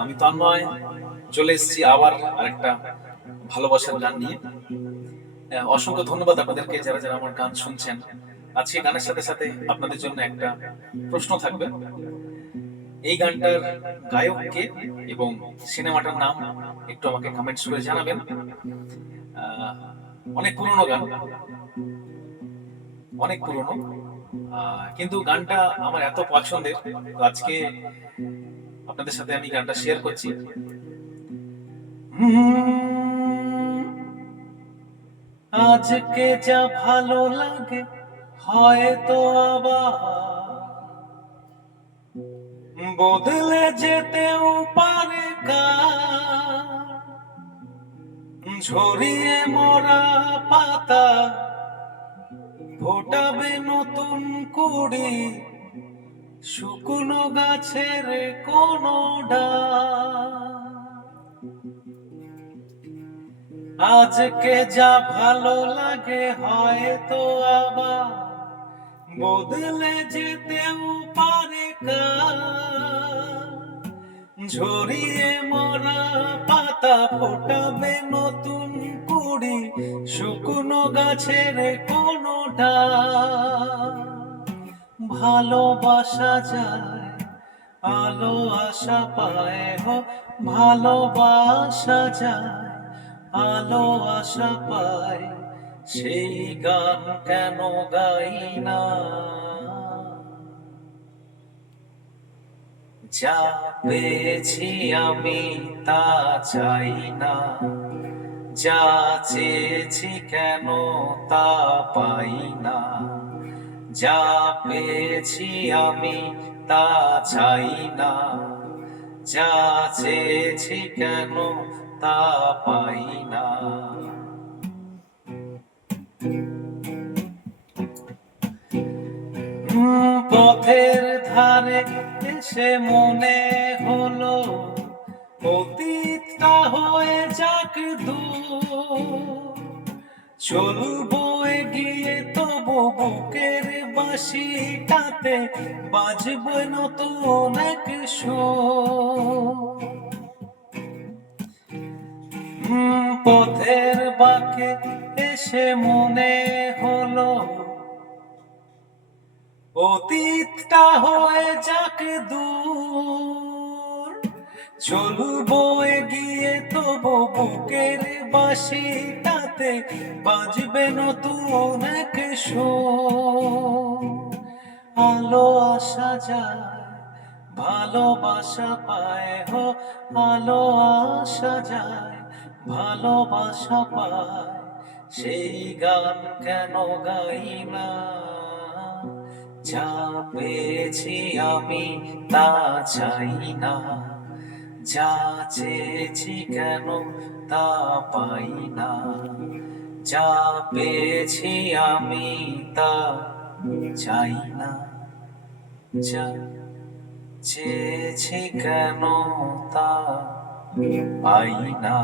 আমি তন্ময় চলে এসেছি আবার আরেকটা ভালোবাসার গান নিয়ে। অসংখ্য ধন্যবাদ আপনাদেরকে যারা যারা আমার গান শুনছেন। আজকে গানের সাথে সাথে আপনাদের জন্য একটা প্রশ্ন থাকবে। এই গানটার গায়ক কে এবং সিনেমাটার নাম একটু আমাকে কমেন্টস করে জানাবেন। আহ, অনেক পুরনো গান, অনেক পুরনো, কিন্তু গানটা আমার এত পছন্দের, তো আজকে আপনাদের সাথে আমি গানটা শেয়ার করছি। আজকে যা ভালো লাগে হয়তো আবার বদলে যেতেও পারে কাল। ঝরিয়ে মরা পাতা ফোটাবে নতুন কুড়ি, শুকনো গাছের কোনো ডাল। আজকে যা ভালো লাগে হয়তো আবার বদলে যেতেও পারে কাল। ঝরিয়ে মরা পাতা ফোটাবে নতুন কুড়ি, শুকনো গাছের কোনো ডাল। ভালোবাসা যায়, আলো আশা পায় হো, ভালোবাসা যায়, আলো আশা পায়, সেই গান কেন গাই না? যা পেয়েছি আমি তা চাই না, যা চেয়েছি কেন তা পাই না। যা পেয়েছি আমি তা চাই না, যা চেয়েছি কেন তা পাই না। পথের ধারে এসে মনে হলো অতীতটা হয়ে যাক দূর। চলবো এগিয়ে তবু বুকের বাঁশিটাতে বাজবে নতুন এক সুর। পথের বাঁকে এসে মনে হলো অতীতটা হয়ে যাক দূর। চলবো এগিয়ে তবু বুকের বাঁশিটাতে বাজবে নতুন এক সুর। আলো আসা যায়, ভালোবাসা পায় হো, আলো আসা যায়, ভালোবাসা পায়, সেই গান কেন গাই না? যা পেয়েছি আমি তা চাই না, যা চেয়েছি কেন তা পাই না। যা পেয়েছি আমি তা চাই না, যা চেয়েছি কেন তা পাই না।